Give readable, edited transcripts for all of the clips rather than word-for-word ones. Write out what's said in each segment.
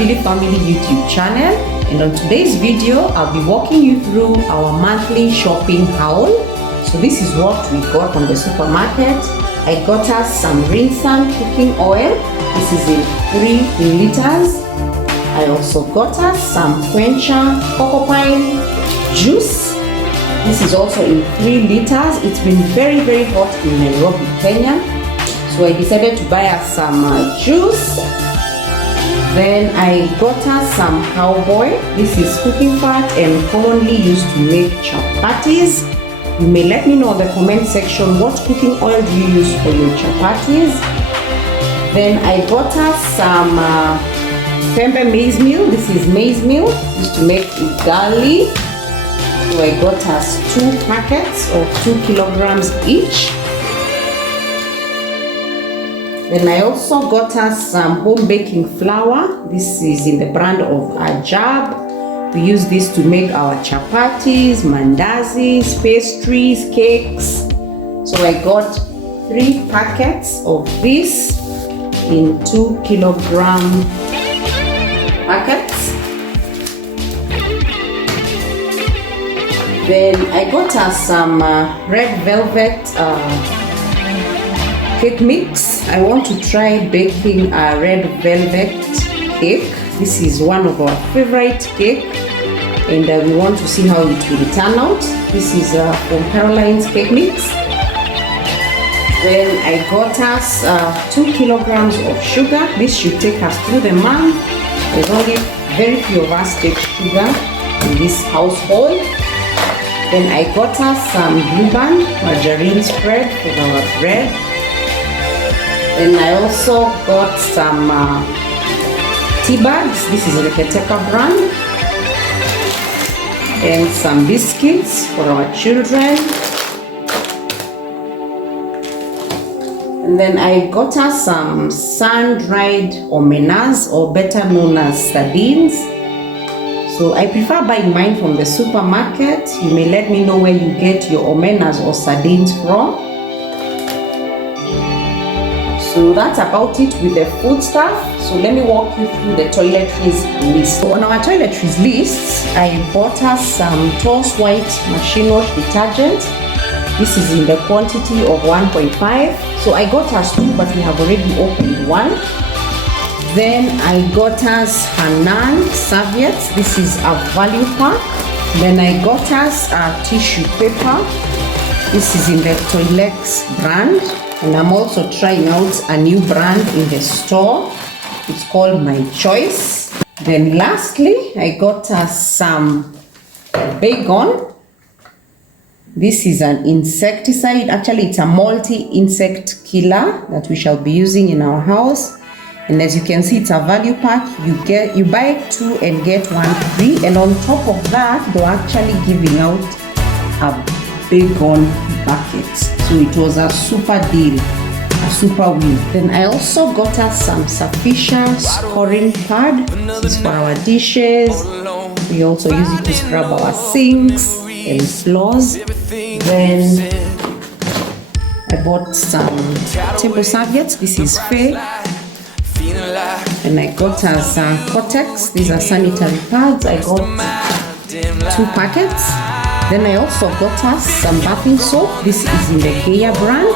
Vili Family YouTube channel, and on today's video I'll be walking you through our monthly shopping haul. So this is what we got from the supermarket. I got us some Rinsan cooking oil. This is in 3 liters. I also got us some Quencha cocoa pine juice. This is also in 3 liters. It's been very hot in Nairobi, Kenya. So I decided to buy us some juice. Then I got us some cowboy. This is cooking fat and commonly used to make chapatis. You may let me know in the comment section what cooking oil do you use for your chapatis. Then I got us some pembe maize meal. This is maize meal used to make ugali. So I got us 2 packets of 2 kilograms each. Then I also got us some home baking flour. This is in the brand of Ajab. We use this to make our chapatis, mandazis, pastries, cakes. So I got 3 packets of this in 2 kilogram packets. Then I got us some red velvet cake mix. I want to try baking a red velvet cake. This is one of our favorite cake, and we want to see how it will turn out. This is from Caroline's cake mix. Then I got us 2 kilograms of sugar. This should take us through the month. There's only very few of us take sugar in this household. Then I got us some Blue Band margarine spread for our bread. Then I also got some tea bags. This is the Keteka brand. And some biscuits for our children. And then I got us some sun-dried omenas, or better known as sardines. So I prefer buying mine from the supermarket. You may let me know where you get your omenas or sardines from. So that's about it with the food stuff. So let me walk you through the toiletries list. So on our toiletries list, I bought us some Toss White machine wash detergent. This is in the quantity of 1.5. So I got us 2, but we have already opened 1. Then I got us Hanan serviettes. This is a value pack. Then I got us a tissue paper. This is in the Toiletries brand. And I'm also trying out a new brand in the store. It's called My Choice. Then lastly, I got us some bacon. This is an insecticide. Actually, it's a multi-insect killer that we shall be using in our house. And as you can see, it's a value pack. You buy 2 and get 1 free. And on top of that, they're actually giving out a bacon bucket. So it was a super deal, a super win. Then I also got us some sufficient scoring pad. This is for our dishes. We also use it to scrub our sinks and floors. Then I bought some table serviettes. This is Faye. And I got us Cortex. These are sanitary pads. I got 2 packets. Then I also got us some bathing soap. This is in the Gaia brand.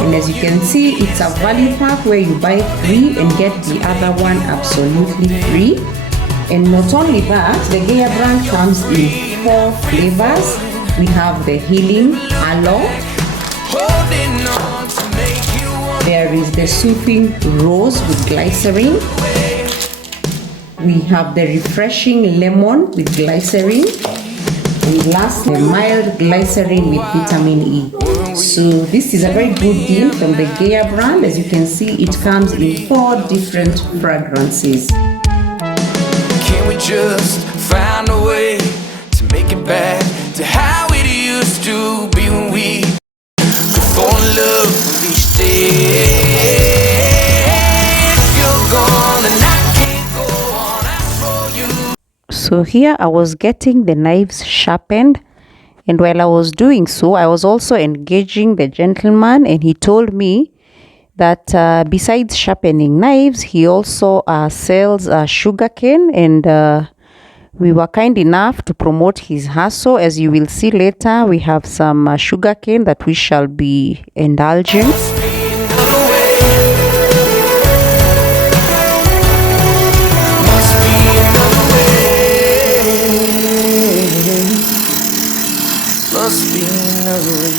And as you can see, it's a value pack where you buy 3 and get the other one absolutely free. And not only that, the Gaia brand comes in 4 flavors. We have the healing aloe. There is the soothing rose with glycerin. We have the refreshing lemon with glycerin. And lastly, mild glycerin with vitamin E. So this is a very good deal from the Gaia brand. As you can see, it comes in 4 different fragrances. Can we just find a way to make it back to how it used to be when we could fall in love each day? If you're gone and I can't go on, I throw you. So here I was getting the knives sharpened, and while I was doing so, I was also engaging the gentleman, and he told me that besides sharpening knives, he also sells sugarcane, and we were kind enough to promote his hustle. As you will see later, we have some sugarcane that we shall be indulging. Must be another way.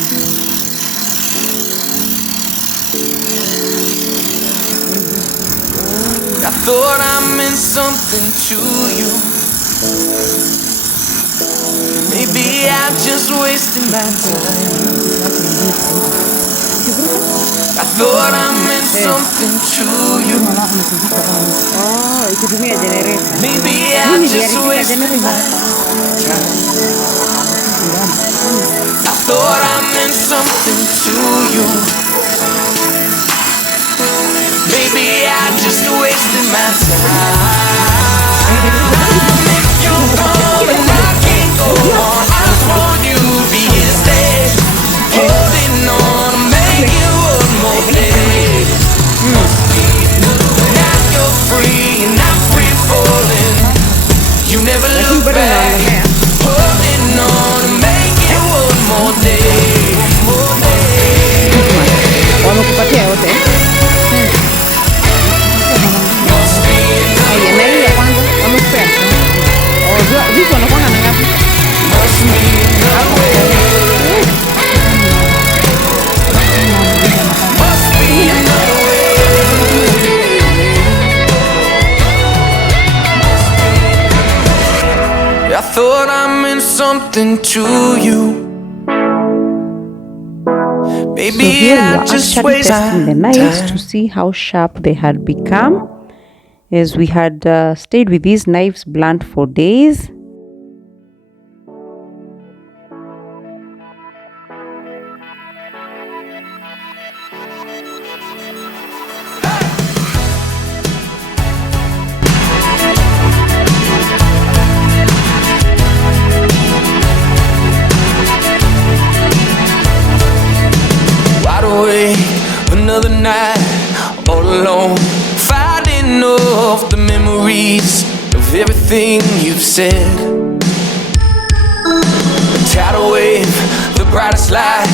I thought I meant something to you. Maybe I just wasted my time. I thought I meant something to you. Maybe I just wasted my time. I thought I meant something to you. Maybe I just wasted my time. If you're gone and I can't go on, I just want you to be here to stay. Holding on to make you one more day. Now you're free and I'm free falling. You never look back. Holding on to make you one more day. More day. Wamekupatia yote? Must be Haya, na hii ya kwanza wamekupea? Vitu wanakuanga na ngapi? Must be another way. Must be another way. I thought I meant something to you. So Maybe here we I are just actually wasted testing the knives time. to see how sharp they had become, as we had stayed with these knives blunt for days. Wide awake, another night, all alone, fighting off the memories of everything you've said. A tidal wave, the brightest light,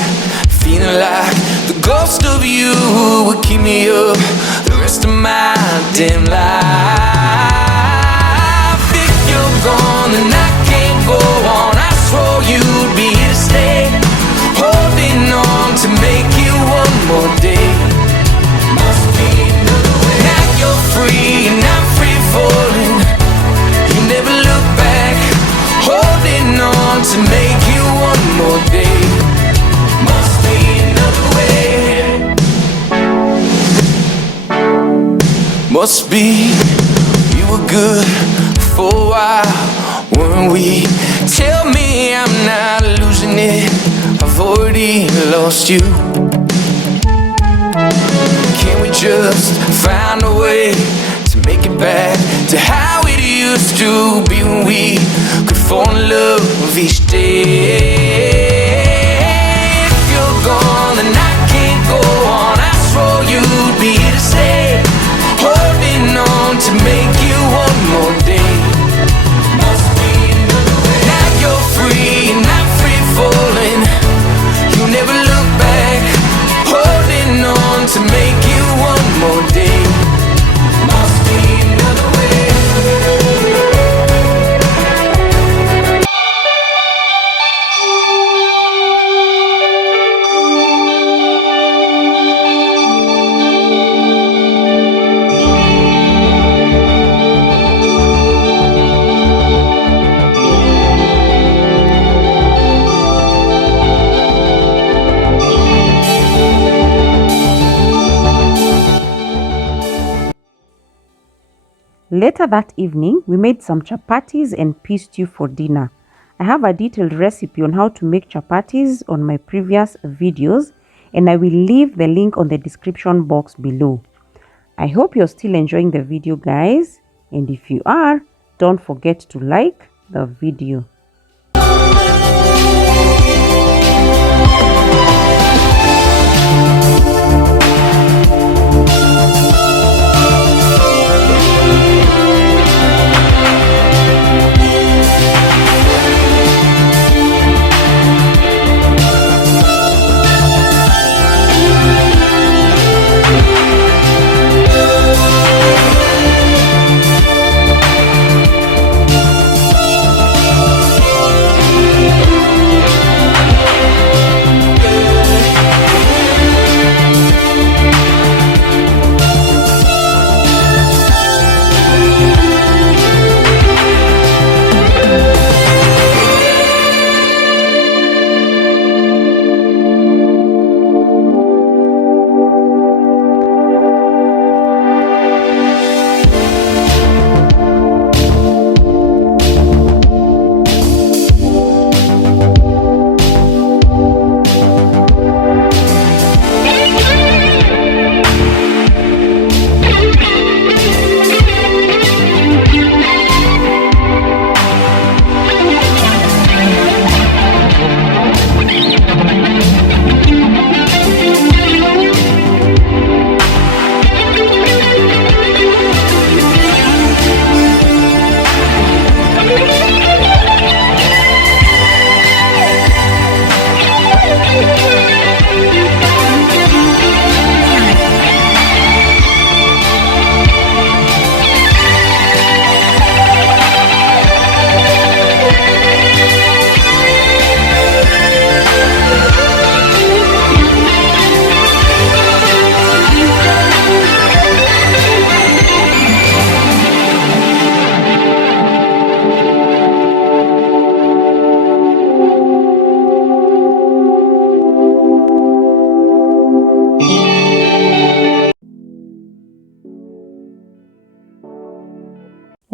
feeling like the ghost of you would keep me up the rest of my damn life. If you're gone, then I can't go on. I swore you'd be here to stay. Holding on to make you one more day. Must be another way. Now you're free and I'm free falling. You never look back. Holding on to make you one more day. Must be another way. Must be we were good for a while, weren't we? Tell me I'm not losing it. I've already lost you. Can we just find a way to make it back to how it used to be when we could fall in love each day? If you're gone, then I can't go on. I swore you'd be here to stay. Holding on to make you one more day. Must be another way. Now you're free and I'm free falling. You never look back. Holding on to make you one more day. Must be another way. Later that evening, we made some chapatis and pea stew for dinner. I have a detailed recipe on how to make chapatis on my previous videos, and I will leave the link on the description box below. I hope you're still enjoying the video, guys, and if you are, don't forget to like the video.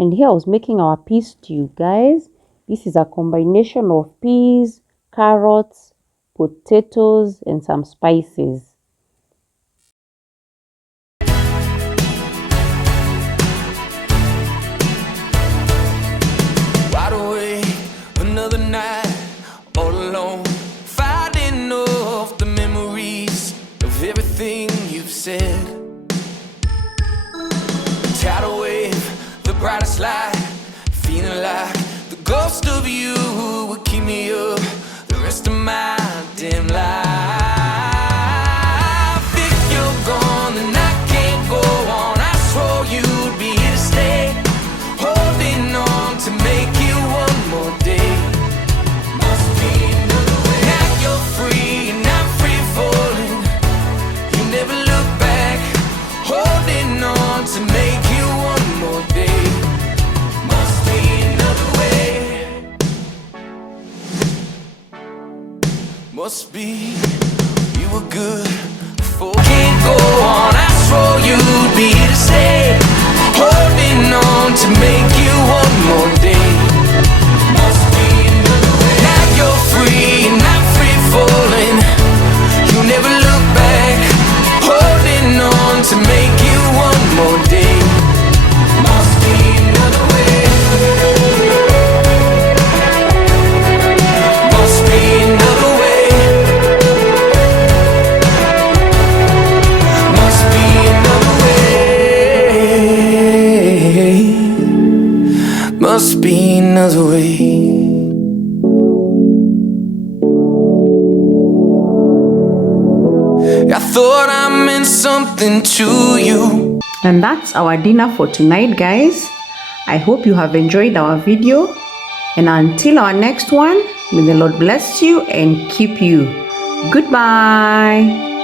And here I was making our peas stew, guys. This is a combination of peas, carrots, potatoes, and some spices. Wide awake, another night, all alone, fighting off the memories of everything you've said. Tidal wave, the brightest light, feeling like the ghost of you would keep me up the rest of my damn life. If you're gone, then I can't go on. I swore you'd be here to stay, holding on to make you one more day. Must be another way. Now you're free and I'm free falling. You never look back, holding on to make you one more day. Must be another way. Must be you were good before. Can't go on. I swore you'd be here to stay, holding on to make you one more day. Must be another way. Now you're free and I'm free falling. You never look back, holding on to make you one more day. Must be another way. Must be another way. Must be another way. Must be another way. I thought I meant something to you. And that's our dinner for tonight, guys. I hope you have enjoyed our video. And until our next one, may the Lord bless you and keep you. Goodbye.